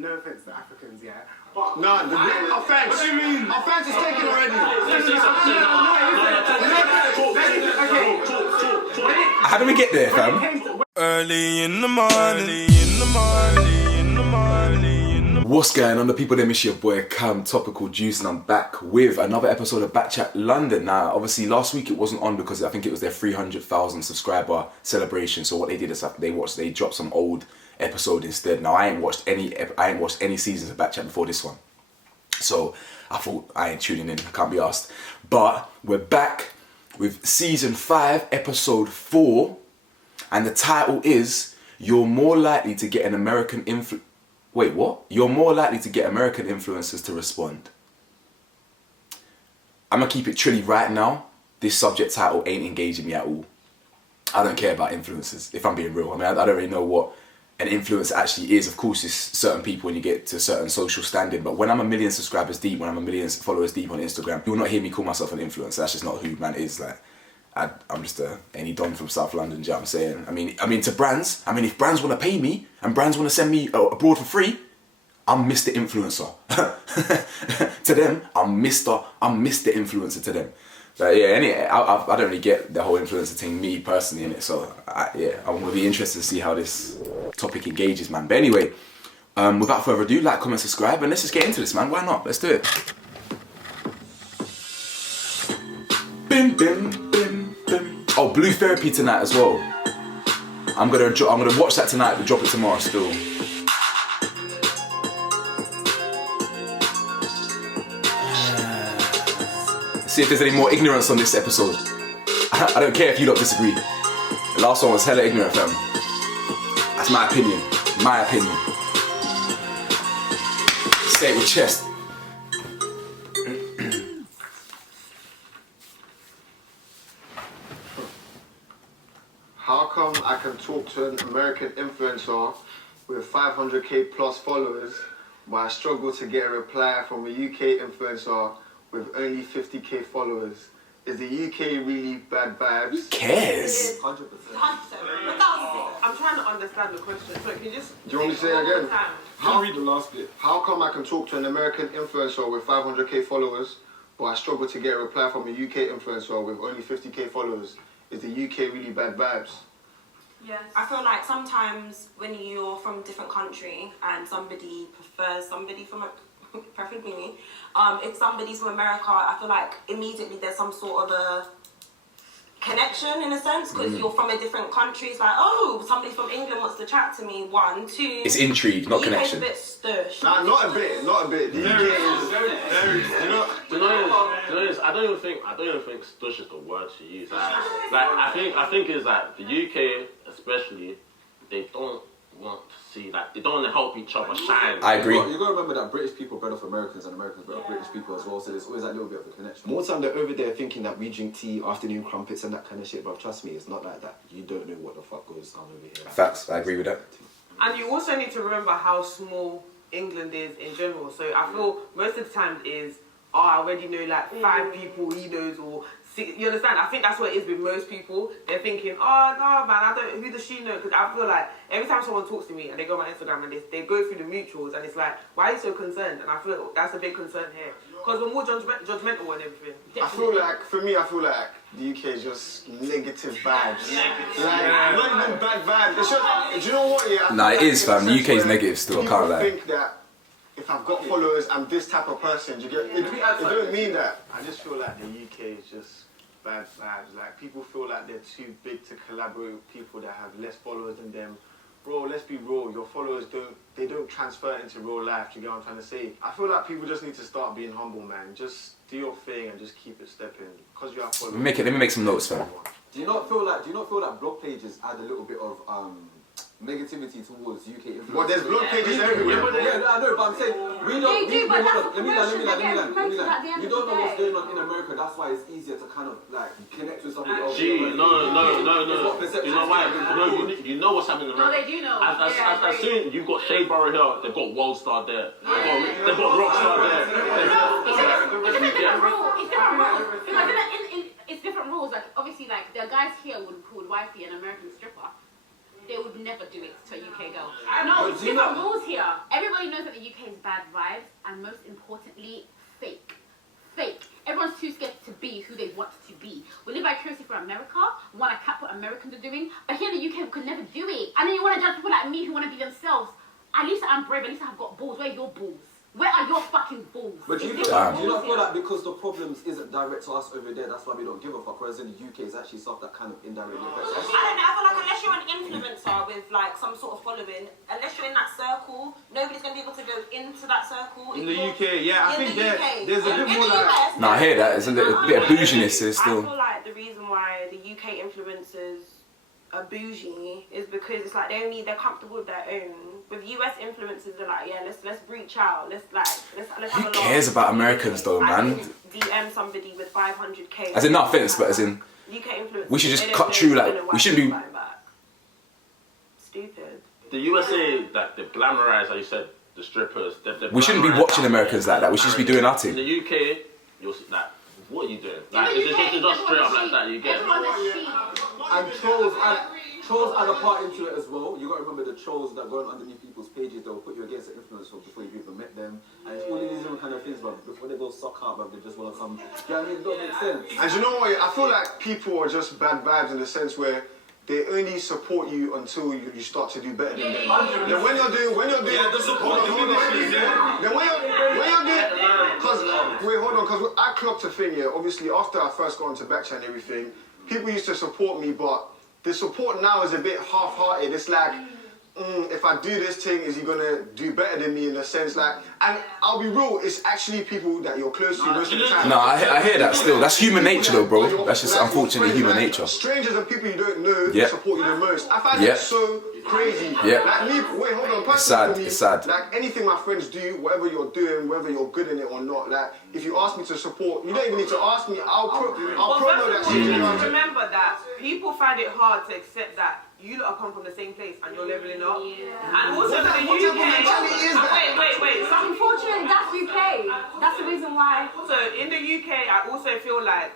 no offense to Africans, yeah. But None. Offense. What do you mean? Offense is taken already. How do we get there, fam? Early in the morning, What's going on, the people? Them is your boy Cam, Topical Juice, and I'm back with another episode of BKCHAT London. Now, obviously, last week it wasn't on because I think it was their 300,000 subscriber celebration. So what they did is they dropped some old episode instead. Now I ain't watched any seasons of BKCHAT before this one, so I thought I ain't tuning in. I can't be asked. But we're back with season 5, episode 4, and the title is "You're More Likely to Get an American Influ." Wait, what? You're more likely to get American influencers to respond. I'm gonna keep it trilly right now. This subject title ain't engaging me at all. I don't care about influencers, if I'm being real. I mean, I don't really know what an influencer actually is. Of course, it's certain people when you get to certain social standing. But when I'm a million subscribers deep, when I'm a million followers deep on Instagram, you will not hear me call myself an influencer. That's just not who man is. Like, I'm just any don from South London, do you know what I'm saying? I mean to brands, if brands want to pay me and brands want to send me abroad for free, I'm Mr. Influencer. To them, I'm Mr. Influencer to them. But yeah, I don't really get the whole influencer thing, me personally, in it. So I'm going to be interested to see how this topic engages, man. But anyway, without further ado, like, comment, subscribe, and let's just get into this, man. Why not? Let's do it. Bim, bim, bim, bim. Oh, Blue Therapy tonight as well. I'm gonna watch that tonight, but drop it tomorrow still. See if there's any more ignorance on this episode. I don't care if you don't disagree. The last one was hella ignorant, fam. That's my opinion. My opinion. Say it with chest. How come I can talk to an American influencer with 500k plus followers, but I struggle to get a reply from a UK influencer with only 50k followers? Is the UK really bad vibes? Who cares? 100%. I'm trying to understand the question. So can you just... Do you want me to say it again? I'll read the last bit. How come I can talk to an American influencer with 500k followers, but I struggle to get a reply from a UK influencer with only 50k followers? Is the UK really bad vibes? Yes. I feel like sometimes when you're from a different country and somebody prefers somebody from preferably me, if somebody's from America, I feel like immediately there's some sort of a connection in a sense, because you're from a different country. It's like, oh, somebody from England wants to chat to me. 1, 2. It's intrigue, not connection. A bit stush. Nah, not a bit. The UK is very. I don't even think stush is the word to use. I think it's like the UK especially, they don't want to see, like, they don't want to help each other shine. I agree. You got to remember that British people bred off Americans and Americans bred off British people as well, so there's always that little bit of a connection. More time they're over there thinking that we drink tea, afternoon crumpets and that kind of shit, but trust me, it's not like that. You don't know what the fuck goes on over here. Facts, I agree with that. And you also need to remember how small England is in general. So I feel most of the time is, I already know like 5 people he knows, or 6, you understand? I think that's what it is with most people. They're thinking, oh no man, who does she know? Because I feel like every time someone talks to me and they go on my Instagram and they go through the mutuals and it's like, why are you so concerned? And I feel that's a big concern here. Because we're more judgmental and everything. I feel like the UK is just negative vibes. Not even bad vibes. It's just, do you know what? Yeah. Nah, it is, fam. The UK is negative still. I can't lie. Think that if I've got followers, I'm this type of person. Do you get? It don't mean that. I just feel like the UK is just bad vibes. Like, people feel like they're too big to collaborate with people that have less followers than them. Bro, let's be real. Your followers don't transfer into real life. Do you get what I'm trying to say? I feel like people just need to start being humble, man. Just do your thing and just keep it stepping. Because you have followers. Let me make some notes, fam. Do you not feel like blog pages add a little bit of negativity towards UK influencers? Well, there's blog pages everywhere. Yeah, I know, but I'm saying we don't. Let me land. We don't know what's going on in America. That's why it's easier to kind of like connect with somebody else. No. You know why? No, you know what's happening in America. No, they do know. As soon you've got Shea Borough here, they've got World Star there. They've got Rockstar there. It's different rules. It's different rules. Like, obviously, like, the guys here would wifey an American stripper. they would never do it to a UK girl. No, it's different rules here. Everybody knows that the UK is bad vibes, and most importantly, fake. Fake. Everyone's too scared to be who they want to be. We live vicariously for America, we want to cap what Americans are doing, but here in the UK we could never do it. And then you want to judge people like me who want to be themselves. At least I'm brave, at least I've got balls. Where are your balls? Where are your fucking balls? But do you not feel like because the problems isn't direct to us over there, that's why we don't give a fuck, whereas in the UK it's actually stuff that kind of indirectly affects us? I don't know, I feel like unless you're an influencer with like some sort of following, unless you're in that circle, nobody's going to be able to go into that circle. In the UK, yeah, I think there's a bit more like... No, I hear that. There's a little bit of bouginess there still. I feel like the reason why the UK influencers are bougie is because it's like they're comfortable with their own. With US influencers, they're like, yeah, let's reach out, let's have a Who cares about Americans though, man? DM somebody with 500k. As in, no offense, but as in, UK influencers. we should just cut through, like, we shouldn't be. Stupid. The USA, like, they've glamorized, like you said, the strippers. We shouldn't be watching Americans like that. We should just be doing our thing. In the UK, you'll see, like, what are you doing? Like, it's just straight up like that, you get. And trolls add a part into it as well. You got to remember the trolls that go on underneath people's pages, they'll put you against the influencer before you've even met them. And it's all of these different kind of things, but before they go suck out, but they just want to come. You know what I mean? It don't make sense. And you know what? I feel like people are just bad vibes in the sense where they only support you until you start to do better than them. Then when you're doing, yeah, the support. Then when you're doing, because I clocked a thing here. Obviously, after I first got into BKCHAT and everything, people used to support me, but the support now is a bit half-hearted. It's like, if I do this thing, is he gonna do better than me in a sense? Like, and I'll be real, it's actually people that you're close to most of the time. No, I hear that still. That's human nature though, bro. That's just unfortunately human nature. Strangers and people you don't know support you the most. I find it so crazy. Like me, wait, hold on. It's sad. It's sad. Like anything my friends do, whatever you're doing, whether you're good in it or not, like if you ask me to support, you don't even need to ask me. I'll promote that shit. Remember that people find it hard to accept that you lot are come from the same place and you're leveling up. And also in the UK, wait. Unfortunately, that's UK. That's the reason why. So in the UK, I also feel like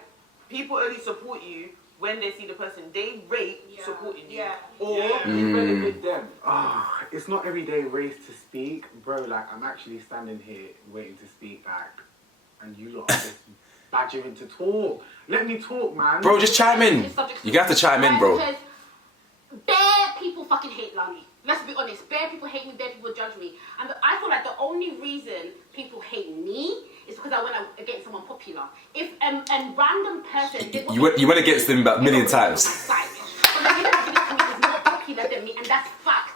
people only support you when they see the person they rate supporting you. Or you relegate them. It's not everyday race to speak, bro. Like I'm actually standing here waiting to speak back, and you lot are just badgering to talk. Let me talk, man. Bro, just chime in. You have to chime in, bro. Because bare people fucking hate Lani. Let's be honest. Bare people hate me. Bare people judge me. And I feel like the only reason people hate me is because I went against someone popular. If a random person did what you went against them about a million times. But the person is more popular than me, and that's fact.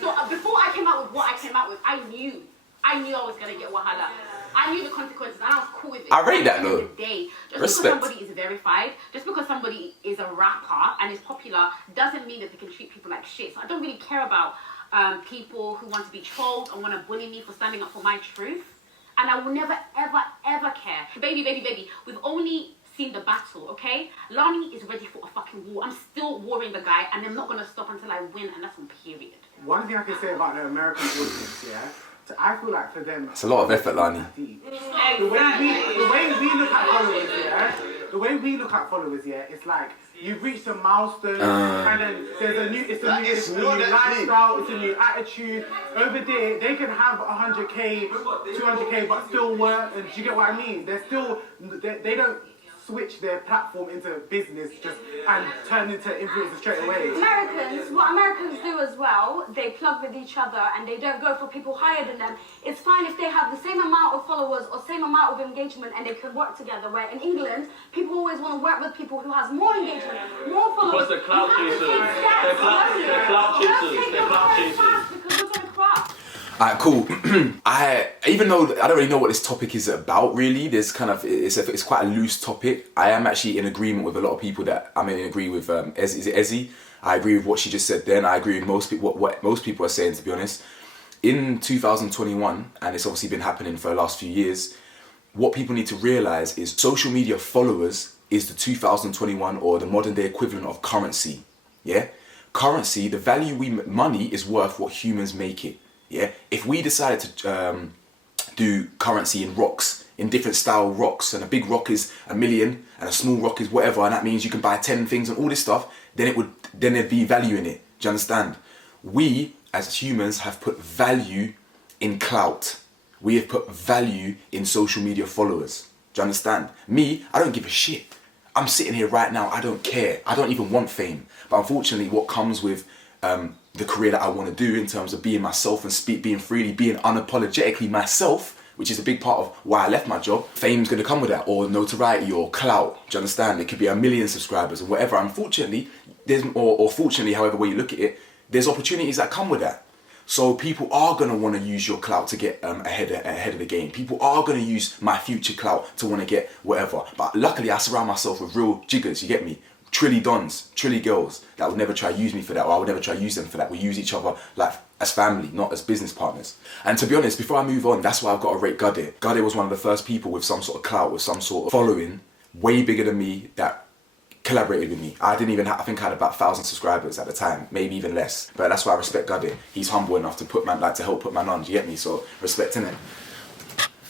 So before I came out with what I came out with, I knew I was gonna get wahala. I knew the consequences, and I was cool with it. I rate that though. Just Respect. because somebody is verified, just because somebody is a rapper and is popular, doesn't mean that they can treat people like shit. So I don't really care about people who want to be trolled and want to bully me for standing up for my truth. And I will never, ever, ever care. Baby, we've only seen the battle, okay? Lani is ready for a fucking war. I'm still warring the guy, and I'm not going to stop until I win, and that's on period. One thing I can say about the American audience, so I feel like for them... It's a lot of effort, Lani. The way we look at followers, it's like you've reached a milestone, and then there's a new lifestyle, it's a new attitude. Over there, they can have 100k, 200k, but still work. And do you get what I mean? They're still they don't switch their platform into business and turn into influencers straight away. What Americans do as well, they plug with each other and they don't go for people higher than them. It's fine if they have the same amount of followers or same amount of engagement and they can work together. Where in England, people always want to work with people who has more engagement, more followers. Because they're clout chasers. They're clout chasers. Because we're going to craft. Alright, cool. Even though I don't really know what this topic is about, really, there's kind of it's quite a loose topic. I am actually in agreement with a lot of people that I'm in agree with. Is it Ezzy? I agree with what she just said then. I agree with most people what most people are saying. To be honest, in 2021, and it's obviously been happening for the last few years. What people need to realize is social media followers is the 2021 or the modern day equivalent of currency. Yeah, currency. The value money is worth what humans make it. Yeah, if we decided to do currency in rocks, in different style rocks, and a big rock is $1 million and a small rock is whatever, and that means you can buy 10 things and all this stuff, then there'd be value in it. Do you understand? We, as humans, have put value in clout. We have put value in social media followers. Do you understand? Me, I don't give a shit. I'm sitting here right now, I don't care. I don't even want fame. But unfortunately, what comes with the career that I want to do in terms of being myself and being freely, being unapologetically myself, which is a big part of why I left my job, fame's going to come with that, or notoriety, or clout. Do you understand? It could be 1 million subscribers or whatever. Unfortunately, or fortunately, however way you look at it, there's opportunities that come with that. So people are going to want to use your clout to get ahead of the game. People are going to use my future clout to want to get whatever. But luckily, I surround myself with real jiggers, you get me? Trilly dons, trilly girls that would never try to use me for that, or I would never try to use them for that. We use each other like as family, not as business partners. And to be honest, before I move on, that's why I've got to rate Gade. Gade was one of the first people with some sort of clout, with some sort of following, way bigger than me, that collaborated with me. I didn't even I think I had about 1,000 subscribers at the time, maybe even less. But that's why I respect Gade. He's humble enough to to help put man on, do you get me? So respect in it.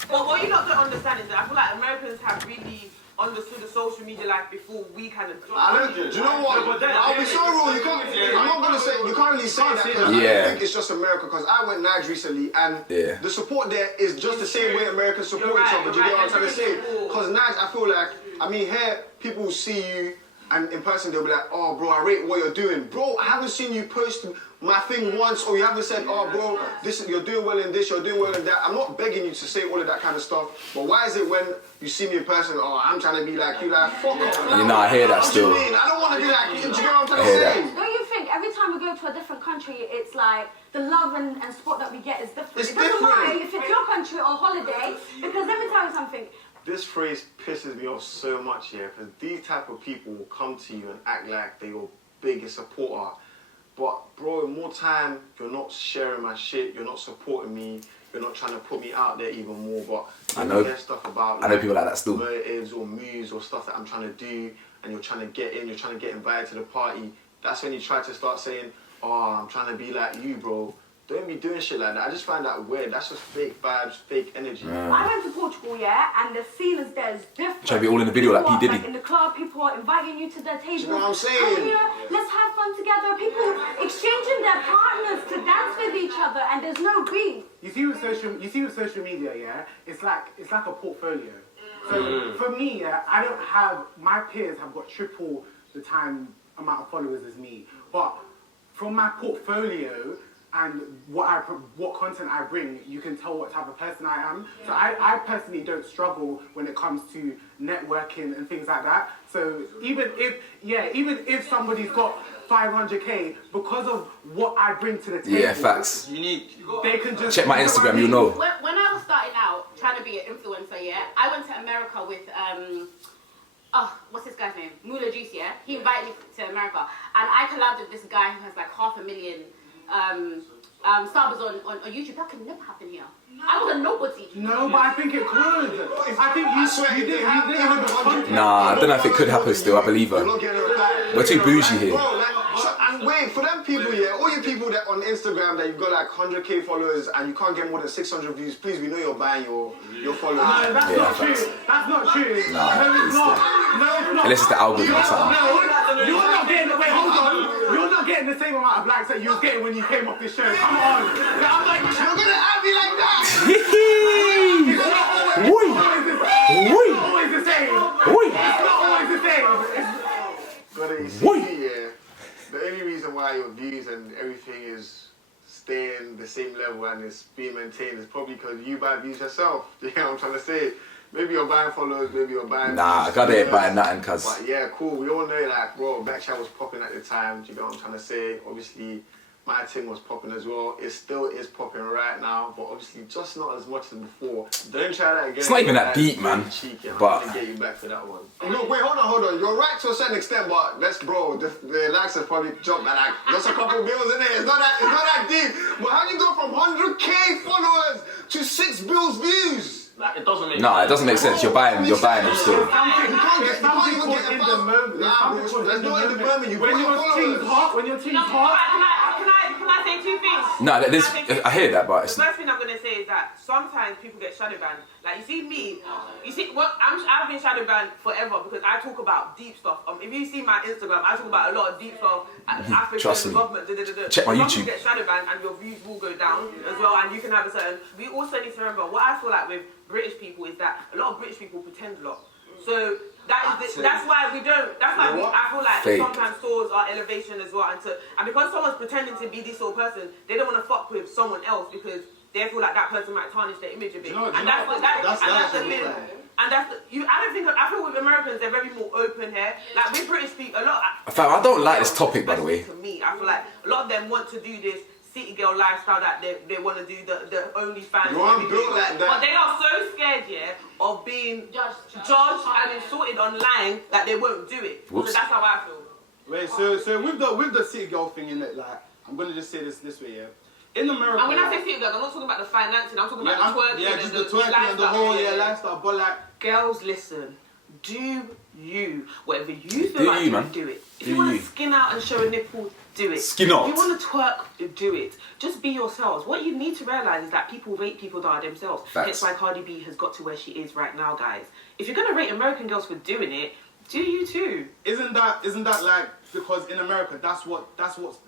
But what you not don't understand is that I feel like Americans have really understood the social media life before we kind of. I don't. Do you know what? I'll be so real. You can't. I'm not gonna say. You can't really say that. Yeah. I think it's just America, because I went Niger recently, and the support there is just the same way Americans support each other. Do you get what I'm trying to say? Because Niger, I feel like, I mean, here people will see you, and in person they'll be like, "Oh, bro, I rate what you're doing, bro. I haven't seen you post my thing once, or you haven't said, oh, bro, you're doing well in this, you're doing well in that." I'm not begging you to say all of that kind of stuff, but why is it when you see me in person, oh, I'm trying to be like you, like, fuck off. You know, I hear that still. What do you mean? I don't want to be like you. Do you know what I'm trying to say? Don't you think every time we go to a different country, it's like the love and support that we get is different? It's it doesn't different. matter if it's your country or holiday, because let me tell you something. This phrase pisses me off so much here, because these type of people will come to you and act like they're your biggest supporter. But bro, more time, you're not sharing my shit, you're not supporting me, you're not trying to put me out there even more. But I know, stuff about, like, I know people like that still. Motives or moves or stuff that I'm trying to do, and you're trying to get in, you're trying to get invited to the party. That's when you try to start saying, oh, I'm trying to be like you, bro. Don't be doing shit like that. I just find that weird. That's just fake vibes, fake energy. I went to Portugal, and the scene is there is different. Trying to be all in the video like P. Diddy. Like in the club, people are inviting you to their table. You know what I'm saying? Come here, let's have fun together. People exchanging their partners to dance with each other, and there's no beef. You see with social media, it's like a portfolio. So for me, I don't have, my peers have got triple the amount of followers as me, but from my portfolio and what content I bring, you can tell what type of person I am. So I personally don't struggle when it comes to networking and things like that. So even if somebody's got 500k, because of what I bring to the table, Yeah, facts. they can just Check my Instagram, you'll know. When I was starting out trying to be an influencer, I went to America with what's this guy's name? Mula Juice, He invited me to America, and I collabed with this guy who has like 500,000 subs on YouTube. That could never happen here. I was a nobody. No, but I think it could. I think you did have the content. Nah, I don't know if it could happen still. I believe her. We're too bougie here. And wait, for them people, all you people that on Instagram that you've got like 100k followers and you can't get more than 600 views, please, we know you're buying your followers. No, that's not true. That's not true. No, it's not. No, it's not. Unless it's the algorithm or something. No, you're not getting the hold on. You're not getting the same amount of likes that you was getting when you came off this show. Come on. I'm like, you're gonna add me like that. It's not always the same. It's not always the same. But you see, the only reason why your views and everything is staying the same level and it's being maintained is probably because you buy views yourself. You know what I'm trying to say? Maybe you're buying followers, maybe you're buying... Nah, I got it buying nothing, cuz... But yeah, cool. We all know, like, bro, BKCHAT was popping at the time. Do you know what I'm trying to say? Obviously, my thing was popping as well. It still is popping right now, but obviously just not as much as before. Don't try that again. It's not even that deep, man. Cheeky, and but... I'm gonna get you back for that one. No, wait, hold on. You're right to a certain extent, but the likes have probably jumped at like just a couple bills in it. It's not that deep. But how do you go from 100k followers to 6 billion views? Like, it doesn't make sense. No, it doesn't make sense. You're buying them still. You can't even get in the moment. Nah, bro, there's no in the moment. When your team's hot, Can I say say two things? No, I hear that, but the first thing I'm gonna say is that sometimes people get shadow banned. Like you see me, I've been shadow banned forever because I talk about deep stuff. If you see my Instagram, I talk about a lot of deep stuff. African government. Check my YouTube. You get shadow banned and your views will go down as well, and you can have a certain. We also need to remember what I feel like with British people is that a lot of British people pretend a lot. So that's why we don't. That's why I feel like sometimes stores are elevation as well, and because someone's pretending to be this sort of person, they don't want to fuck with someone else because they feel like that person might tarnish their image a bit. That's the thing. And I feel with Americans they're very more open here. Like with British people, I don't like this topic, by the way. To me, I feel like a lot of them want to do this city girl lifestyle that they want to do the OnlyFans. But they are so scared, of being judged and insulted online that they won't do it. So that's how I feel. Wait, so with the city girl thing in it, like I'm gonna just say this way, In America, and when I say city girls, I'm not talking about the financing. I'm talking about the twerking. Yeah, just the twerking and the whole lifestyle. But like, girls, listen. Do you whatever you feel like you do it. If you want to skin out and show a nipple, do it. Skin out. If you want to twerk, do it. Just be yourselves. What you need to realize is that people rate people that are themselves. That's why Cardi B has got to where she is right now, guys. If you're gonna rate American girls for doing it, do you too? Isn't that like because in America that's what's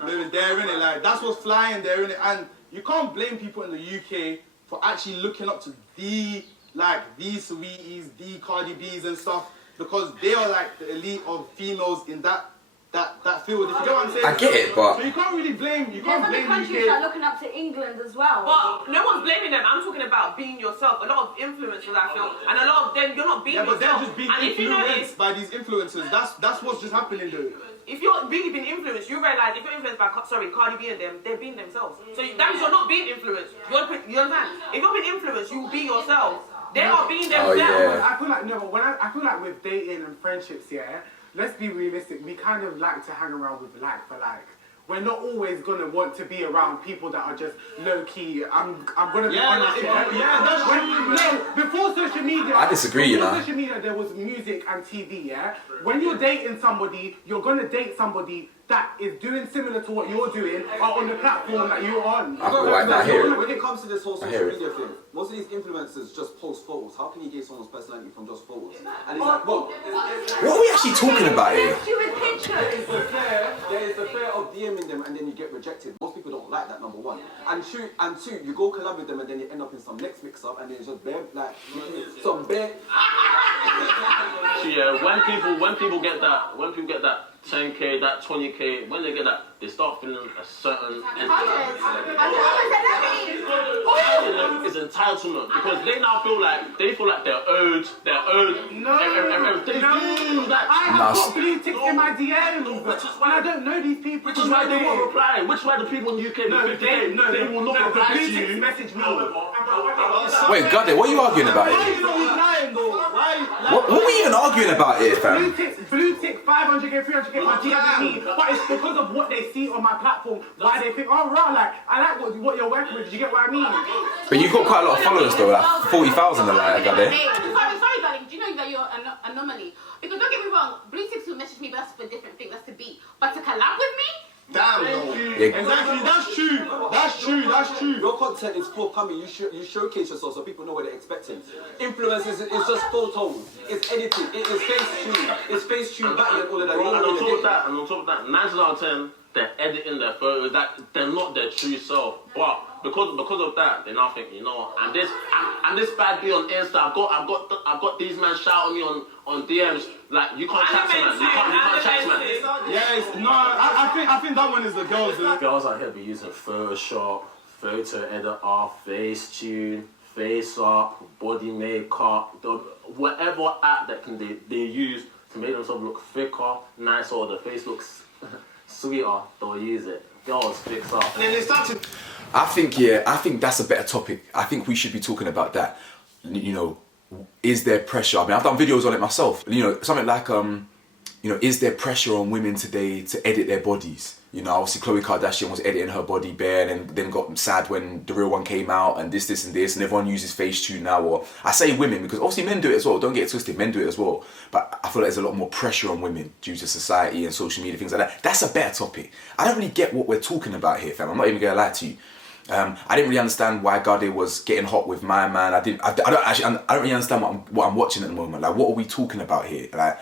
there in it, like that's what's flying there in it, and you can't blame people in the UK for actually looking up to these sweeties, the Cardi B's and stuff, because they are like the elite of females in that field. If you get what I'm saying? I get it, but so you can't really blame. You can't blame other countries that are looking up to England as well. But no one's blaming them. I'm talking about being yourself. A lot of influencers I feel, and a lot of them you're not being yourself. Yeah, but they're just being influenced by these influencers. That's what's just happening though. If you're really being influenced, you realize if you're influenced by Cardi B and them, they're being themselves. So that means you're not being influenced. You understand? If you're being influenced, you will be yourself. They are being themselves. I feel like I feel like with dating and friendships, let's be realistic. We kind of like to hang around with like for like. We're not always gonna want to be around people that are just low key. I'm gonna be honest. That's true. Before social media, I disagree. Before social media, there was music and TV. When you're dating somebody, you're gonna date somebody that is doing similar to what you're doing or on the platform that you're on. When it comes to this whole social media thing, most of these influencers just post photos. How can you gauge someone's personality from just photos? And it's like, what are we actually talking about here? There is the fear of DMing them and then you get rejected. Most people don't like that, number one. And two, you go collab with them and then you end up in some next mix-up and then it's just bare, like, some bare... when people get that 10k, that 20k, when they get that, they start feeling a certain it's entitlement because they now feel like they're owed. No, I have got blue ticks in my DMs when I don't know these people. Which is why they won't reply. Which is why the people in the UK they will not reply to you. Message me. Wait, God, what are you arguing about Why are here? you not replying though? What are we even arguing about here, fam? Blue tick, 500k, 300k, my DMs me, but it's because of what they see on my platform. Why they think, oh, right, like I like what you're working with. Do you get what I mean? But you've got quite a lot of followers though, like 40,000 or like that there. Sorry, darling. Do you know that you're an anomaly? Because don't get me wrong, blue ticks will message me, but that's for a different thing. That's to beat. But to collab with me. Damn, no. Exactly, that's true. Your content is forthcoming. You showcase yourself so people know what they're expecting. Influencers is just photos, it's editing, it is face tune, battery and all of that. And on top of that, 9 out of 10, they're editing their photos. That they're not their true self. But because of that, they now think, you know, I'm this bad boy on Insta. I've got these men shouting me on DMs like you can't chat to man. You can't chat to man. Yes, no, I think that one is the girls. Girls out here be using Photoshop, photo editor, Facetune, Face Up, body makeup, whatever app that they use to make themselves look thicker, nicer, or the face looks sweeter. They'll use it. Girls fix up. And then they start to. I think that's a better topic. I think we should be talking about that. You know, is there pressure? I mean, I've done videos on it myself. You know, something like, you know, is there pressure on women today to edit their bodies? you know, obviously Khloe Kardashian was editing her body bare and then got sad when the real one came out and this and this, and everyone uses Facetune now. Or I say women because obviously men do it as well, don't get it twisted, men do it as well. But I feel like there's a lot more pressure on women due to society and social media, things like that. That's a better topic. I don't really get what we're talking about here, fam. I'm not even gonna lie to you. I didn't really understand why Gade was getting hot with my man. I don't really understand what I'm watching at the moment. Like, what are we talking about here? Like,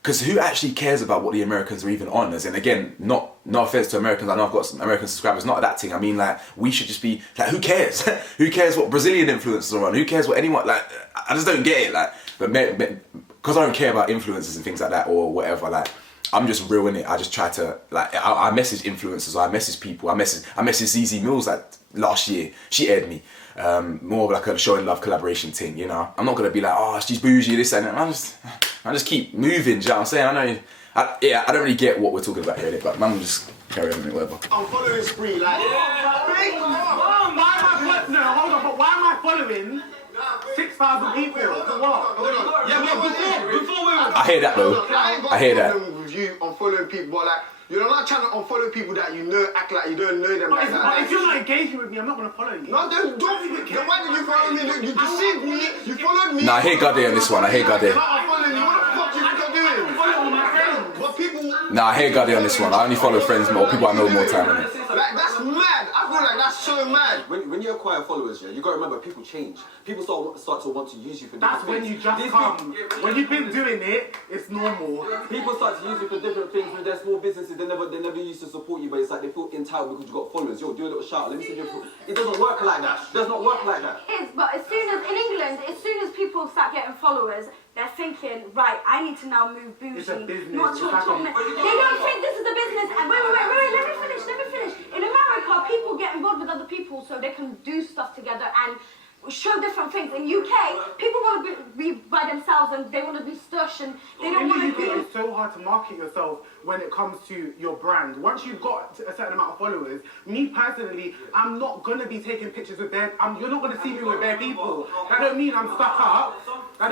because who actually cares about what the Americans are even on? As in, again, no offense to Americans. I know I've got some American subscribers. Not that thing. I mean, like, we should just be like, who cares? Who cares what Brazilian influencers are on? Who cares what anyone? Like, I just don't get it. Like, but because I don't care about influencers and things like that or whatever. Like, I'm just real in it. I just try to, like, I message influencers, or I message people. I message ZZ Mills like last year. She aired me. More of like a showing love collaboration thing, you know. I'm not gonna be like, oh, she's bougie, this and that. I just keep moving. Do you know what I'm saying? I don't really get what we're talking about here, but man, just carry on with whatever. I'm following spree, like. Why am I following 6,000 people? For what? Yeah, but before we. I hear that though. I hear that. With you on following people, but like. You're not trying to unfollow people that you know, act like you don't know them. But if you're not engaging with me, I'm not going to follow you. No, don't. Then why did you follow me? You deceived me. You followed me. Nah, I hear Gade on this one. I hear Gade. I'm not following you. What the fuck do you think I'm doing? Follow all my friends. What people? Nah, I hear Gade on this one. I only follow friends more, people I know more time in it. Like, that's mad. I feel like that's so mad. When you acquire followers, yeah, you gotta remember people change. People start to want to use you for different things. That's when you just come. When you've been doing it, it's normal. People start to use you for different things. When they're small businesses, they never used to support you, but it's like they feel entitled because you got followers. Yo, do a little shout. Let me see your. It doesn't work like that. It does not work like that. It is, but as soon as in England, as soon as people start getting followers, they're thinking, right, I need to now move bougie. It's a business. Not to They don't think this is a business. And wait, let me finish. In America, people get involved with other people so they can do stuff together and show different things. In UK, people want to be by themselves and they want to be stush and they don't want to be. It's so hard to market yourself when it comes to your brand. Once you've got a certain amount of followers, me personally, I'm not going to be taking pictures with you're not going to see me with bare people. That don't mean I'm stuck up.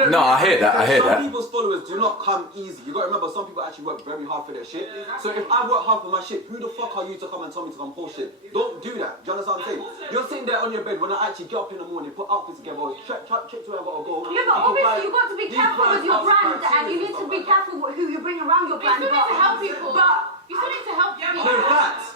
No, I hear that. Some people's followers do not come easy. You got to remember, some people actually work very hard for their shit. So if I work hard for my shit, who the fuck are you to come and tell me to come post shit? Don't do that. Do you understand what I'm saying? You're sitting there on your bed when I actually get up in the morning, put outfits together, check to where I gotta go. Yeah, but obviously you've got to be careful with your brand and you need to be careful with who you bring around your brand. You still need to help people. You still need to help people. No, facts.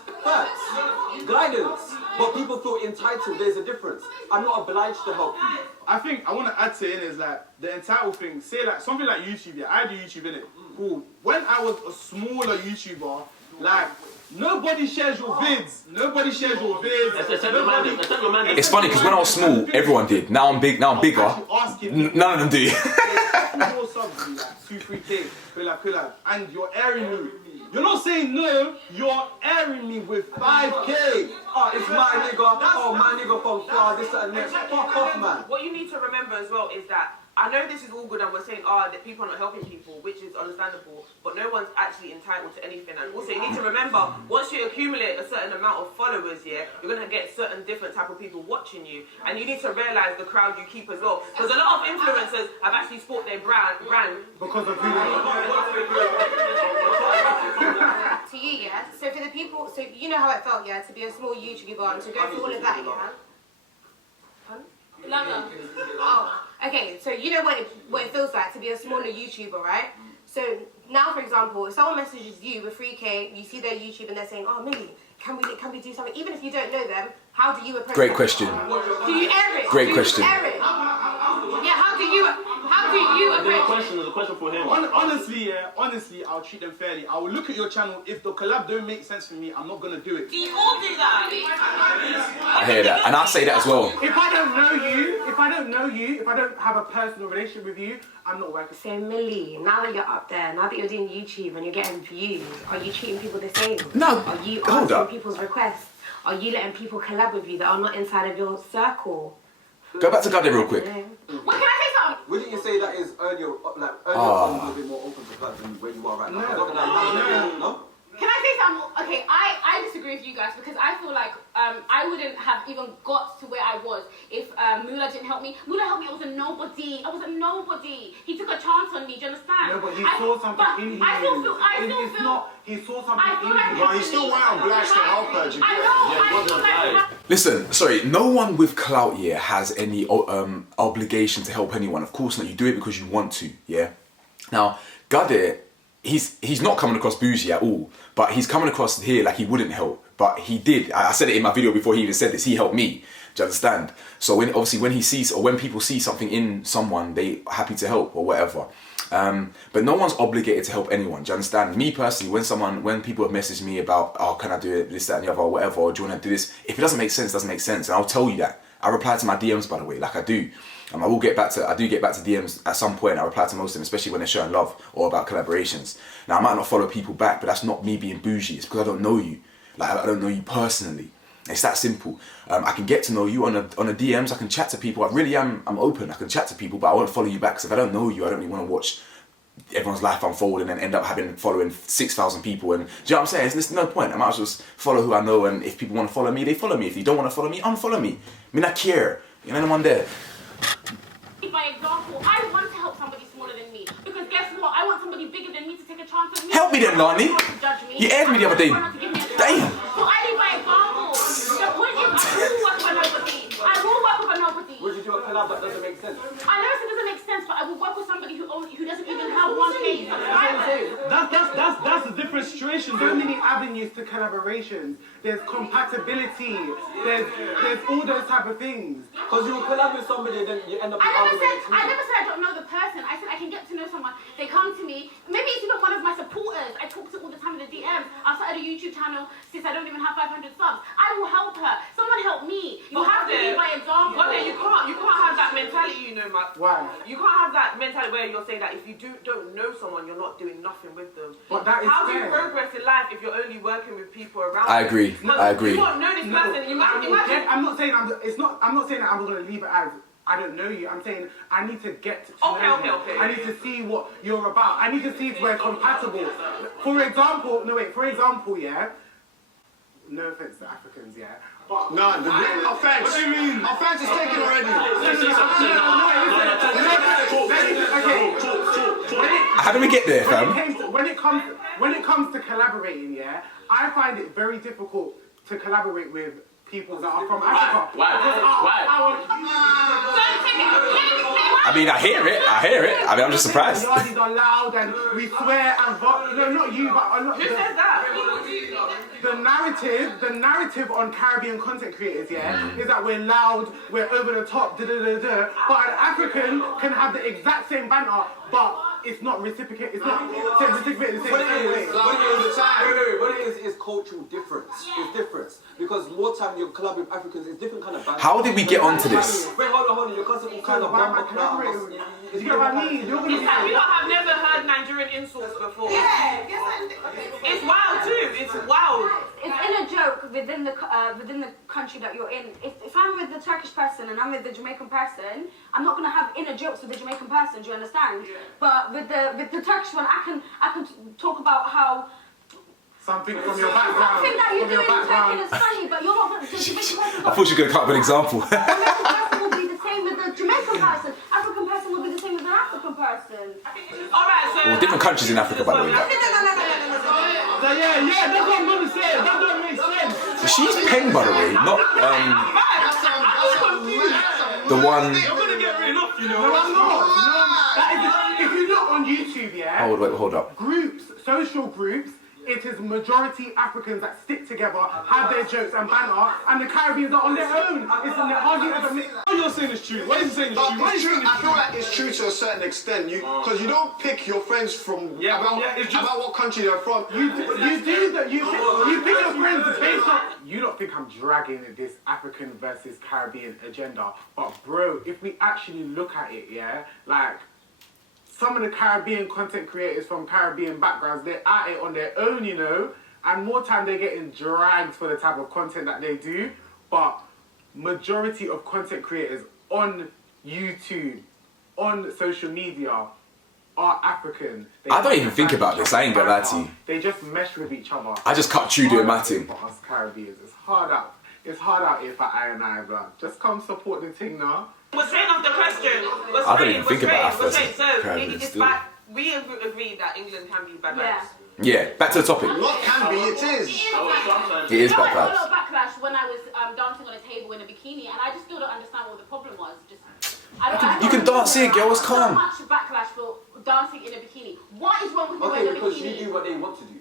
Guidance. But people feel entitled. There's a difference. I'm not obliged to help you. I think I want to add to it is like the entitled thing. Say like something like YouTube. Yeah, I do YouTube innit. Cool. When I was a smaller YouTuber, like nobody shares your vids. Nobody shares your vids. It's funny because when I was small, everyone did. Now I'm big. Now I'm bigger. None of them do. More subs, like 2-3K. Collab, and you're airing me. You're not saying no, you're airing me with 5K. Oh, it's my nigga. Oh, my nigga from far, this and that. Fuck off, man. What you need to remember as well is that I know this is all good and we're saying, that people are not helping people, which is understandable, but no one's actually entitled to anything. And also you need to remember, once you accumulate a certain amount of followers, you're going to get certain different type of people watching you. And you need to realise the crowd you keep as well. Because a lot of influencers have actually sport their brand because of who they To you, yeah? So for the people, so you know how it felt, yeah, to be a small YouTuber and to go through all of that, yeah? Oh, okay, so you know what it feels like to be a smaller YouTuber, right? So now, for example, if someone messages you with 3K, you see their YouTube and they're saying, oh, Millie, can we do something? Even if you don't know them, how do you approach Great them? question. Do you air it? Great question. Do you air it? Yeah, how do you approach There's a question for him. Honestly, I'll treat them fairly. I will look at your channel. If the collab don't make sense for me, I'm not gonna do it. Do you all do that? I hear that, and I say that as well. If I don't know you, if I don't have a personal relationship with you, I'm not working. So Millie, now that you're up there, now that you're doing YouTube and you're getting views, are you treating people the same? No. Are you Hold up. answering people's requests? Are you letting people collab with you that are not inside of your circle? Go back to Gade real quick. What can I say something? Wouldn't you say that is earlier on a bit more open to collab than where you are right now? No? Can I say example, okay, I disagree with you guys because I feel like I wouldn't have even got to where I was if Mula didn't help me. Mula helped me. I was a nobody. He took a chance on me. Do you understand? No, but he saw something in you. I still feel. He saw something in you. But he still went on blast to help her. Listen, sorry, no one with clout here has any obligation to help anyone. Of course not. You do it because you want to, yeah? Now, Gade, he's not coming across bougie at all, but he's coming across here like he wouldn't help. But he did. I said it in my video before he even said this. He helped me. Do you understand? So when he sees, or when people see something in someone, they are happy to help or whatever. But no one's obligated to help anyone. Do you understand? Me personally, when people have messaged me about, oh, can I do it, this, that, and the other, or whatever, or do you want to do this? If it doesn't make sense, it doesn't make sense, and I'll tell you that. I reply to my DMs, by the way, like I do. I do get back to DMs at some point. I reply to most of them, especially when they're showing love or about collaborations. Now, I might not follow people back, but that's not me being bougie. It's because I don't know you. Like, I don't know you personally. It's that simple. I can get to know you on the DMs. I can chat to people. I'm open. I can chat to people, but I won't follow you back because if I don't know you, I don't really want to watch everyone's life unfold and then end up following 6,000 people. And do you know what I'm saying? There's no point. I might as well just follow who I know, and if people want to follow me, they follow me. If you don't want to follow me, unfollow me. I mean, I care. You know, anyone there? By example, I want to help somebody smaller than me because guess what? I want somebody bigger than me to take a chance on me. Help me then, Lani. You aired me the other day. Damn. So I lead by example. The point is, I will work with a nobody. Would you do a collab that doesn't make sense? I never said it doesn't make sense, but I will work with somebody who doesn't even have 1K. That's a different situation. So many avenues to collaborations. There's compatibility. There's all those type of things. Because you will collab with somebody and then you end up. I never said I don't know the person. I said I can get to know someone. They come to me. Maybe it's even one of my supporters. I talk to all the time in the DMs. I started a YouTube channel since I don't even have 500 subs. I will help her. Someone help me. You have to lead by example. But then you can't have that mentality, you know, Matt. Why? You can't have that mentality where you're saying that if you don't know someone, you're not doing nothing with them. But that is How do fair. you progress in life if you're only working with people around I you? agree. I agree. You don't know this person. Imagine. I'm not saying that I'm going to leave it as I don't know you. I'm saying I need to get to know you. Okay. I need to see what you're about. I need to see if we're compatible. For example, yeah. No offense to Africans, yeah. But No, offense. What do you mean? Offense is taken already. How do we get there, fam? When it comes to collaborating, yeah, I find it very difficult to collaborate with people that are from Africa. Why? I mean, I hear it. I mean, I'm just surprised. Yardies are loud and we swear and no, not you, but a lot. Who said that? The narrative on Caribbean content creators, yeah, is that we're loud, we're over the top, But an African can have the exact same banter, but it's not reciprocated. It's not reciprocated the same way. What it is cultural difference. It's difference. Because more time you collab with Africans, it's different kind of banter. How did we get onto this? Wait, hold on. You're constantly kind of bomber class. If you know what I mean, you're going to It's like we have never heard Nigerian insults before. It's wild too. It's wild. It's in a joke within the country that you're in. If I'm with the Turkish person and I'm with the Jamaican person, I'm not gonna have inner jokes with the Jamaican person. Do you understand? Yeah. But with the Turkish one, I can talk about how something from your background. Something that you do in Turkey is funny, but you're not. The Jamaican person. I thought you were gonna come up with an example. The Jamaican person will be the same with the Jamaican person. African person will be the same with an African person. All right, so. Well, different countries in Africa, by the way. Yeah, that's what I'm gonna say. That don't make sense. She's Peng, by the way, not the one. I'm gonna get written off, you know. No, I'm not. If you look on YouTube, yeah. Hold up. Groups, social groups. It is majority Africans that stick together, have their jokes and banter, and the Caribbeans are on their own. It's hardly ever mixed. What you're saying is true. What is he saying is true? I feel like it's true to a certain extent. Because you don't pick your friends from about what country they're from. You do that. You pick your friends based on. You don't think I'm dragging this African versus Caribbean agenda, but bro, if we actually look at it, yeah, like. Some of the Caribbean content creators from Caribbean backgrounds, they're at it on their own, you know, and more time they're getting dragged for the type of content that they do. But majority of content creators on YouTube, on social media, are African. I don't even think about this. I ain't gonna lie to you. They just mesh with each other. I just cut through doing my thing. For us Caribbeans, it's hard out. It's hard out here for I and I, bro. Just come support the thing now. We're straight off the question. I don't even think about Africa. So, we agree that England can be bad vibes. Yeah, back to the topic. What can be, it is. It is bad I got a vibes. lot of backlash when I was dancing on a table in a bikini, and I just still don't understand what the problem was. You can dance here, girl. It's calm. So much backlash for dancing in a bikini. What is wrong with you wearing a because bikini? you do what they want to do.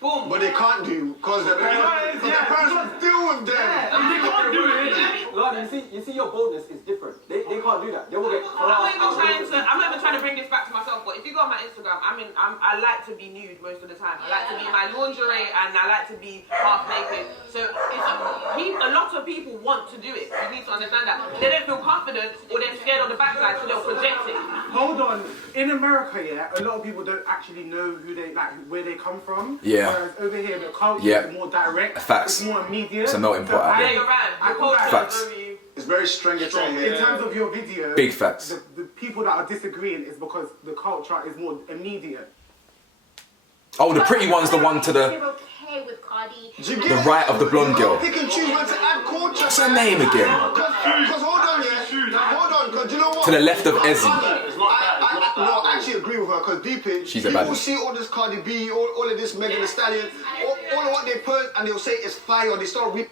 Boom. But they can't do because their parents deal with them. They can't do it. Lord, you see your boldness is different. They can't do that. They will get I'm not even trying to bring this back to myself, but if you go on my Instagram, I like to be nude most of the time. I like to be in my lingerie and I like to be half naked. So a lot of people want to do it. You need to understand that. They don't feel confident or they're scared of the backside, so they'll project it. Hold on. In America, a lot of people don't actually know who they where they come from. Yeah. Whereas over here, the culture is more direct. Facts. It's more immediate. It's a melting pot. Yeah, you're right. The culture Facts. is over you. It's very strong In terms of your video, Big facts. The people that are disagreeing is because the culture is more immediate. Oh, the pretty one's the one to the okay with Cardi. the right of the blonde girl. Pick and choose when to add culture. What's her name again? Because hold on, hold on, because you know what? To the left of Ezzy. I actually agree with her because deep in, She's a people baddie. see all this Cardi B, all of this Megan Thee Stallion, all of what they put and they'll say it's fire. They start It's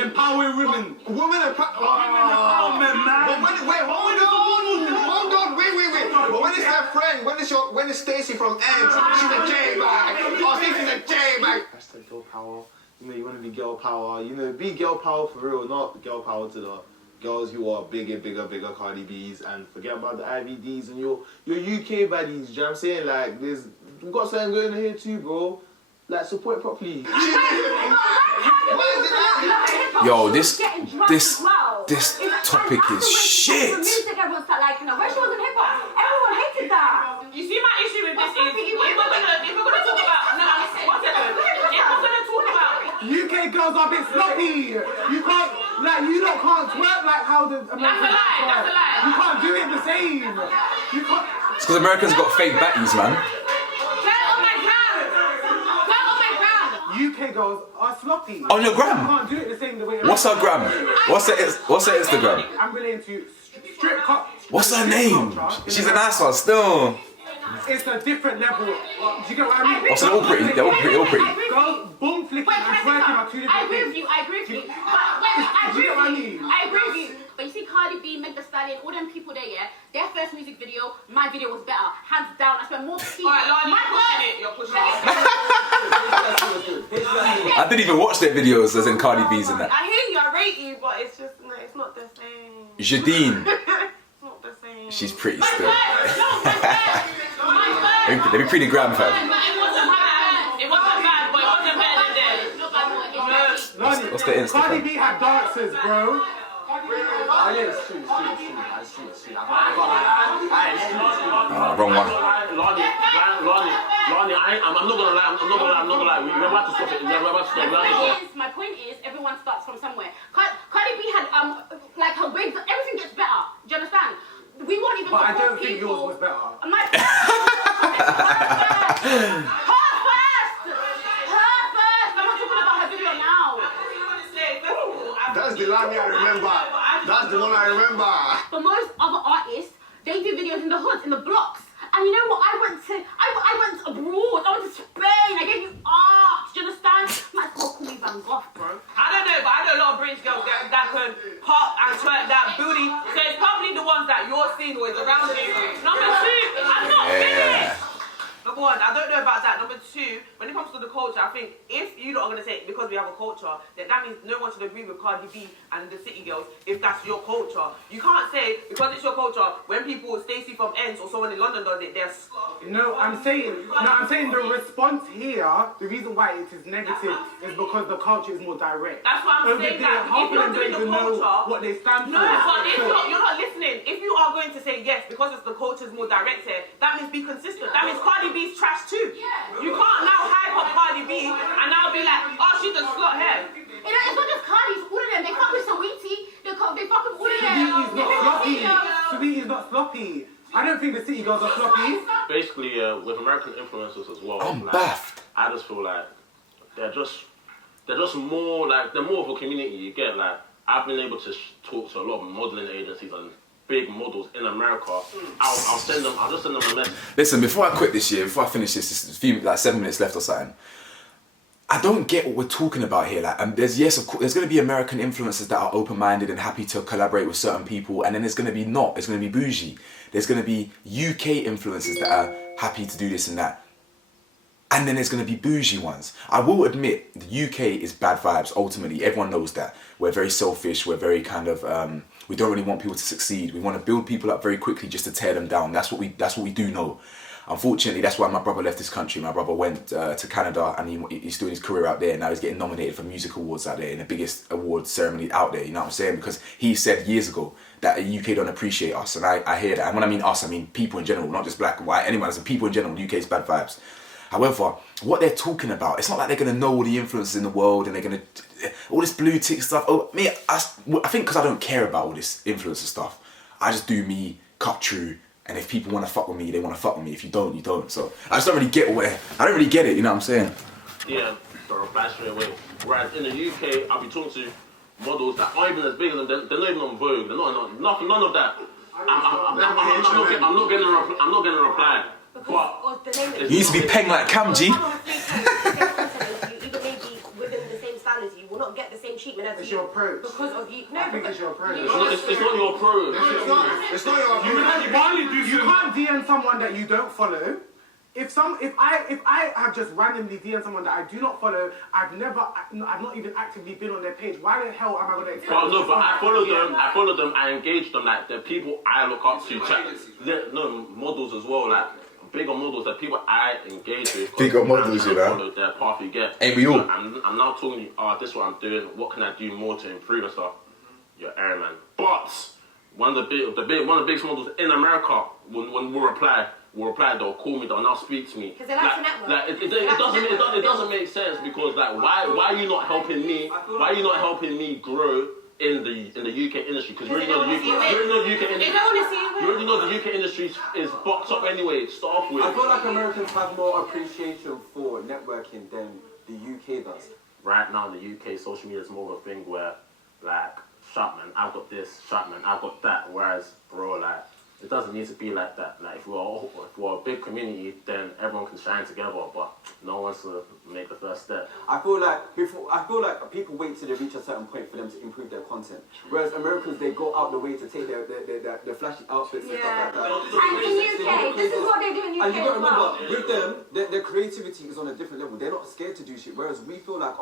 empowering women. Women empowerment, man. But hold on, wait. But when it's their friend, when it's Stacey from Ends, she's a J bag. Oh, Stacey's a J bag. Hashtag girl power. You know, you want to be girl power. You know, be girl power for real, not girl power to the girls who are bigger Cardi B's, and forget about the IVDs and your UK baddies. You know what I'm saying? Like, we've got something going on here too, bro. Like, support it properly. Yo, this topic is shit. Music, everyone started liking her. When she was in hip hop, everyone hated that. You see, my issue with this is if we're gonna talk about UK girls are a bit sloppy. You can't, you can't twerk like how the Americans twerk. That's a lie. You can't do it the same. You can't. It's because Americans got fake batties, man. UK girls are sloppy. On your gram? You can't do it the same the way. What's her gram? What's her Instagram? I'm relating to strip cut. What's her name? She's a nice one still. It's a different level. Do you get what I mean? Oh, so they're all pretty. They're all pretty. Girls, boom flicking and twerking are two different things. I agree with you. I agree with you. But you see Cardi B, Meg Thee Stallion, all them people there, their first music video, my video was better. Hands down, I spent more time. Alright, Lani, you're pushing it. I didn't even watch their videos as in Cardi B's and that. I hear you, I rate you, but it's just, it's not the same. Jadine. It's not the same. She's pretty still. Let me pre the gram, fam. It wasn't bad, but it wasn't better than them. What's the Insta? Cardi B had dancers, bro. Oh, yeah, it's true. Wrong one. Lani, I'm not gonna lie. We're about to stop it. My point is, everyone starts from somewhere. Cardi B had like her wigs, everything gets better. Do you understand? We won't even. But I support don't think people. yours was better. I'm not talking about her video now. That's the Lani I remember. That's the one I remember. But most other artists, they do videos in the hoods, in the blocks. And you know what? I went abroad. I went to Spain. I gave you art. Do you understand? Might as well call me Van Gogh, bro. I don't know, but I know a lot of British girls that can pop and twerk that booty. So it's probably the ones that you're seeing with around you. Number two, I'm not finished. Number one, I don't know about that. Number two, when it comes to the culture, I think if you lot are going to say because we have a culture, that means no one should agree with Cardi B and the City Girls if that's your culture. You can't say because it's your culture, when people, Stacey from Ends or someone in London does it, they're No, I'm saying the response here, the reason why it is negative is because the culture is more direct. That's what I'm saying. That half if of them you're don't doing even the culture, know what they stand for. No, but if you're not listening. If you are going to say yes because it's the culture's more direct here, that means be consistent. That means Cardi B's trash too. You can't now hype up Cardi B and now be like, oh, she's a slut here. It's not just Cardi, it's all of them. They fuck with Saweetie, they fuck with all of them. Saweetie's not sloppy. Saweetie's not sloppy. I don't think the city girls are floppy. Basically, with American influencers as well. I'm like, baffed. I just feel like they're just more like they're more of a community. You get like I've been able to talk to a lot of modeling agencies and big models in America. I'll send them. I'll just send them a message. Listen, before I quit this year, before I finish this, a few like 7 minutes left or something. I don't get what we're talking about here. Like, there's of course, there's going to be American influencers that are open-minded and happy to collaborate with certain people, and then there's going to be not. It's going to be bougie. There's going to be UK influencers that are happy to do this and that, and then there's going to be bougie ones. I will admit, the UK is bad vibes. Ultimately, everyone knows that. We're very selfish. We're very kind of. We don't really want people to succeed. We want to build people up very quickly just to tear them down. That's what we do know. Unfortunately, that's why my brother left this country. My brother went to Canada and he's doing his career out there. Now he's getting nominated for music awards out there in the biggest award ceremony out there. You know what I'm saying? Because he said years ago that the UK don't appreciate us. And I hear that. And when I mean us, I mean people in general, not just black and white. Anyone, as people in general, the UK is bad vibes. However, what they're talking about, it's not like they're going to know all the influences in the world and they're going to... All this blue tick stuff. Oh, me, I think because I don't care about all this influencer stuff. I just do me, cut true. And if people want to fuck with me, they want to fuck with me. If you don't, you don't. So I just don't really get I don't really get it, you know what I'm saying? Yeah, they'll reply straight away. Whereas in the UK, I'll be talking to models that aren't even as big as them. They're not even on Vogue. They're not none of that. I'm not getting a reply. But you used to be peng like Cam G. You will not get the same treatment as it's your approach. Because of you. No, I think it's your approach. It's not your approach. It's not your approach. You can't DM someone that you don't follow. If I have just randomly DM'd someone that I do not follow, I've not even actively been on their page. Why the hell am I going to expect? But I follow them, I engage them, like they're people I look up to. Models as well, like bigger models, that people I engage with. Bigger models, you know. Follow their path you get. Ain't we all? I'm now telling you, this is what I'm doing. What can I do more to improve and stuff? You're Aaron, man. But one of the biggest models in America, when we'll reply, they'll call me, they'll now speak to me. Because they like to network. Like, it doesn't make sense because like why are you not helping me? Why are you not helping me grow in the UK industry? Because you already know the UK industry. They don't want to see you. You already know the UK industry is boxed up anyway. Start off with. I feel like Americans have more appreciation for networking than the UK does. Right now, the UK social media is more of a thing where like, shut man, I've got this. Shut man, I've got that. Whereas, bro, like. It doesn't need to be like that. Like if we're a big community, then everyone can shine together. But no one wants to make the first step. I feel like people wait till they reach a certain point for them to improve their content. Whereas Americans, they go out the way to take their flashy outfits and stuff like that. And in UK, this is what they do in UK. And you got to remember, with them, their creativity is on a different level. They're not scared to do shit. Whereas we feel like,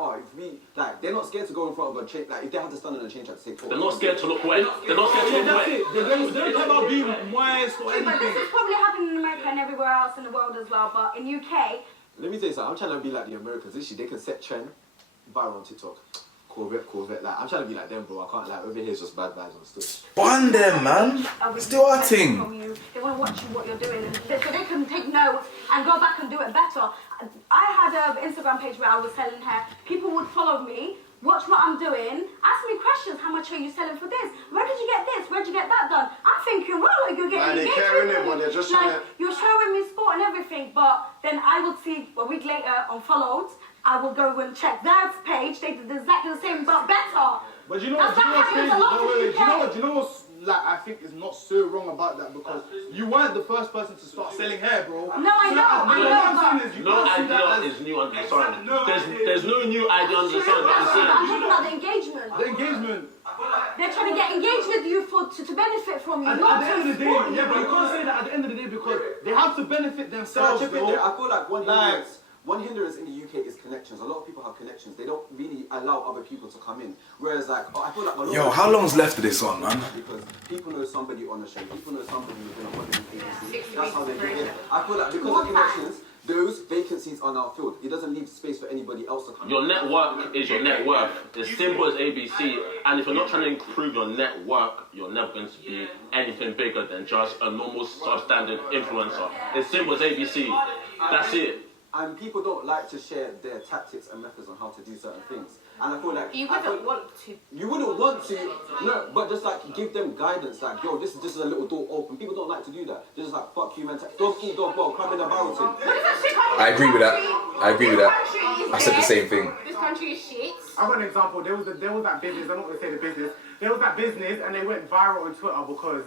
they're not scared to go in front of a change. Like if they have to stand on a change, have to take photos. They're not scared to look away. They're not scared to look away. They don't care about being wise or anything. But this is probably happening in America and everywhere else in the world as well. But in UK, let me tell you something. I'm trying to be like the Americans. This shit, they can set trend viral on TikTok. Corvette. Like I'm trying to be like them, bro. I can't. Like over here, it's just bad vibes and stuff. Bun them, man. Still our thing. They want to watch you what you're doing, so they can take notes and go back and do it better. I had an Instagram page where I was selling hair. People would follow me. Watch what I'm doing, ask me questions, how much are you selling for this? Where did you get this? Where did you get that done? I'm thinking, well, like you're getting engagement. You're showing me sport and everything, but then I would see a week later unfollowed, I will go and check their page, they did exactly the same, but better. But you know what's crazy? Do you know what's like I think is not so wrong about that because you weren't the first person to start selling hair, bro. No, I know. No idea is new under the sun. There's no new idea under the sun. I'm talking about the engagement. The engagement. They're trying to get engaged with you to benefit from you. At the end of the day, yeah, but you can't say that at the end of the day because they have to benefit themselves, bro. I feel like one hindrance in the UK is connections. A lot of people have connections. They don't really allow other people to come in. Whereas, like, I feel like a lot how long's left of this one, man? Because people know somebody on the show. People know somebody who's been a modeling agency. That's how they get in. I feel like because of connections, those vacancies are now filled. It doesn't leave space for anybody else to come in. Your network is your net worth. It's simple as ABC. And if you're not trying to improve your network, you're never going to be anything bigger than just a normal substandard influencer. It's simple as ABC. That's it. And people don't like to share their tactics and methods on how to do certain things. And I feel like you wouldn't want to. You wouldn't want to, no, but just like give them guidance. Like, yo, this is a little door open. People don't like to do that. They're just like, fuck you, man. Dog eat dog, bro. Crab in the barrel thing. I agree with that. I agree with that. I said the same thing. This country is shit. I've got an example. There was that business. I'm not going to say the business. There was that business, and they went viral on Twitter because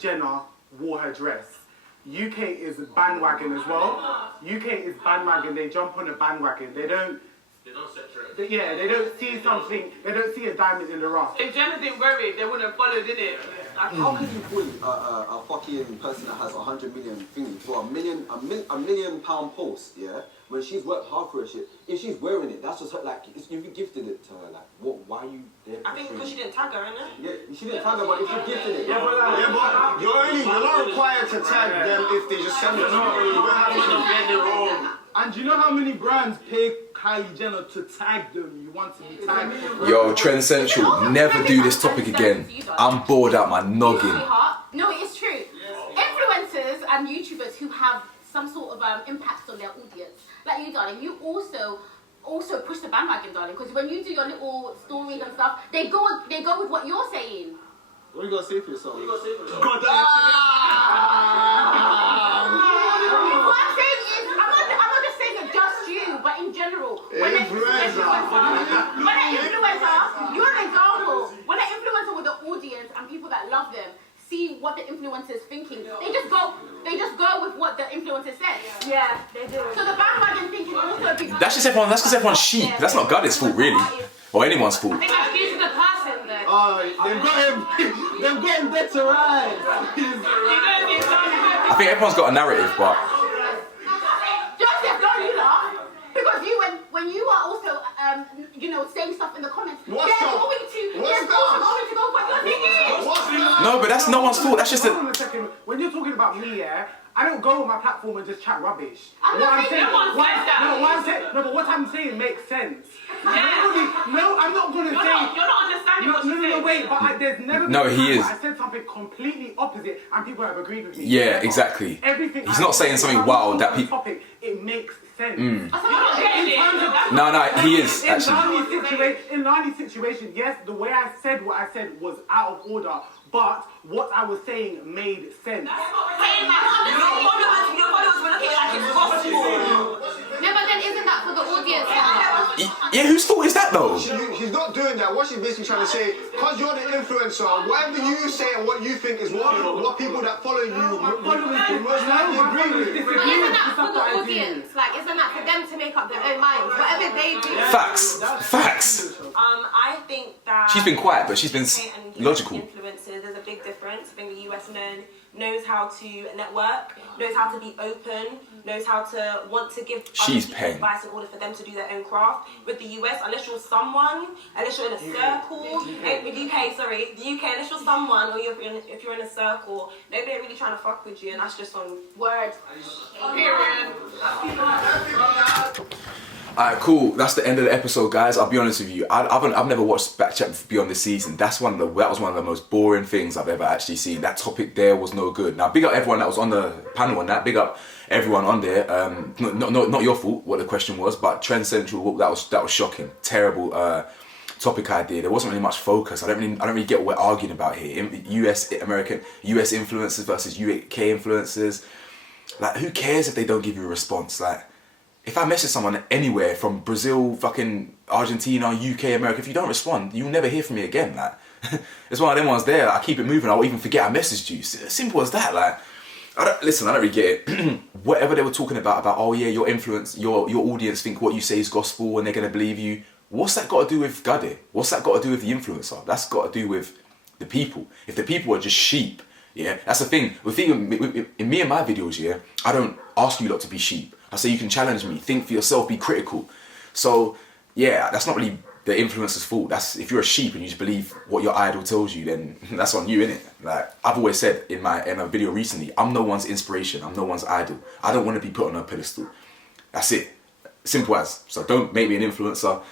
Jenna wore her dress. UK is bandwagon as well. UK is bandwagon. They jump on a bandwagon. They don't separate. Yeah, they don't see something. They don't see a diamond in the rough. If Jenna didn't wear it, they wouldn't have followed, innit? How can you bully a fucking person that has 100 million thingy for a million pound post, yeah? When she's worked hard for her shit, if she's wearing it, that's just her, like, you've gifted it to her, like, what, why are you there? I think because she didn't tag her, innit? Yeah, she didn't tag her, but if you gifted it. Yeah, but you're not required to tag them if they just send it. You don't have to get it wrong. And do you know how many brands pay Kylie Jenner to tag them? You want to be tagged. Yo, Trend Central, never do this topic again. I'm bored out my noggin. No, it is true. Influencers and YouTubers who have some sort of impact on their audience, like you, darling, you also push the bandwagon, darling, because when you do your little stories and stuff, they go with what you're saying. What are you gonna say for yourself? What I'm saying is, I'm not just saying it just you, but in general. When an influencer, you're an example. When an influencer with an audience and people that love them see what the influencer is thinking, they just go with what the influencer says. Yeah, they do. So the bandwagon thinking also be. That's because everyone's sheep. That's not God's fault, really, or anyone's fault. I think that's due to the person then. Oh, they've got him dead to rights. I think everyone's got a narrative, but Joseph, don't you laugh? Because you, when you are also, saying stuff in the comments, they're going to go for what you're thinking. no, but that's no one's fault. That's just Hold on a second. When you're talking about me, yeah, I don't go on my platform and just chat rubbish. I'm not saying but what I'm saying makes sense. I'm not going to say. You're not understanding what she's saying. No, wait, but there's never been No, a he time is. where I said something completely opposite and people have agreed with me. Yeah, exactly. Everything. He's not saying something wild that people. Topic, it makes sense. No, he is actually. In Lani's situation, yes, the way I said what I said was out of order, but what I was saying made sense. Your followers will look at it like it's possible. No, but then isn't that for the audience? Yeah, whose fault is that though? He's not doing that. What she's basically trying to say, because you're the influencer, whatever you say and what you think is what people that follow you most likely agree with. Isn't that for the audience? Like, isn't that for them to make up their own minds? Whatever they do. Facts. I think that She's been quiet, but she's been logical. Influencers, there's a big difference. I think the US knows how to network, knows how to be open, knows how to want to give other people advice in order for them to do their own craft. With the US, unless you're in a circle, the UK, unless you're someone or if you're in a circle, nobody really trying to fuck with you, and that's just on words. Period. Alright, cool. That's the end of the episode, guys. I'll be honest with you. I've never watched BKCHAT beyond this season. That was one of the most boring things I've ever actually seen. That topic there was no good. Now, big up everyone that was on the panel on that. Big up everyone on there. Not your fault what the question was, but Trend Central, that was shocking. Terrible topic idea. There wasn't really much focus. I don't really get what we're arguing about here. US influencers versus UK influencers. Like, who cares if they don't give you a response? Like, if I message someone anywhere from Brazil, fucking Argentina, UK, America, if you don't respond, you'll never hear from me again. Like, it's one of them ones there. Like, I keep it moving. I'll even forget I messaged you. Simple as that. Like, I don't really get it. Whatever they were talking about oh yeah, your influence, your audience think what you say is gospel and they're gonna believe you. What's that got to do with Gade? What's that got to do with the influencer? That's got to do with the people. If the people are just sheep, yeah, that's the thing. In me and my videos, yeah, I don't ask you lot to be sheep. I say you can challenge me, think for yourself, be critical. So yeah, that's not really the influencer's fault. That's if you're a sheep and you just believe what your idol tells you, then that's on you, innit? Like I've always said in a video recently, I'm no one's inspiration. I'm no one's idol. I don't want to be put on a pedestal. That's it. Simple as. So don't make me an influencer.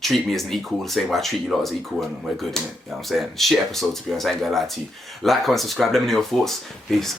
Treat me as an equal, the same way I treat you lot as equal, and we're good, innit? You know what I'm saying? Shit episode, to be honest. I ain't gonna lie to you. Like, comment, subscribe. Let me know your thoughts. Peace.